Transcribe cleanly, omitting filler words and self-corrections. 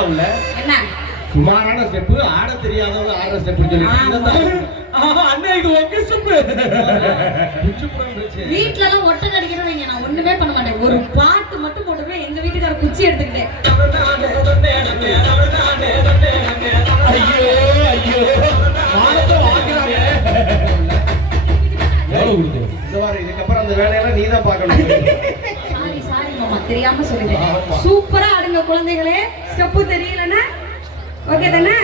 நல்லா உள்ள என்ன சுமாரான ஸ்டெப் ஆட தெரியாதவங்க ஆடுற ஸ்டெப் அண்ணா இது ஓகே ஸ்டெப் வீட்ல எல்லாம் ஒட்ட நடிக்கிறவங்க நான் ஒண்ணுமே பண்ண மாட்டேன் ஒரு பாட்டு மட்டும் போட்டுருவேன் எங்க வீட்டுக்கார குச்சி எடுத்துக்கிட்டேன் ஐயோ ஐயோ மானத்தை வாங்குறாங்க இதுக்கப்புறம் அந்த வேலையெல்லாம் நீ தான் பார்க்கணும் சாரி மாமா தெரியாம சொல்லிட்டேன் சூப்பரா ஆடுங்க குழந்தைகளே ஸ்டெப் தெரியலன்னா ஓகே தானே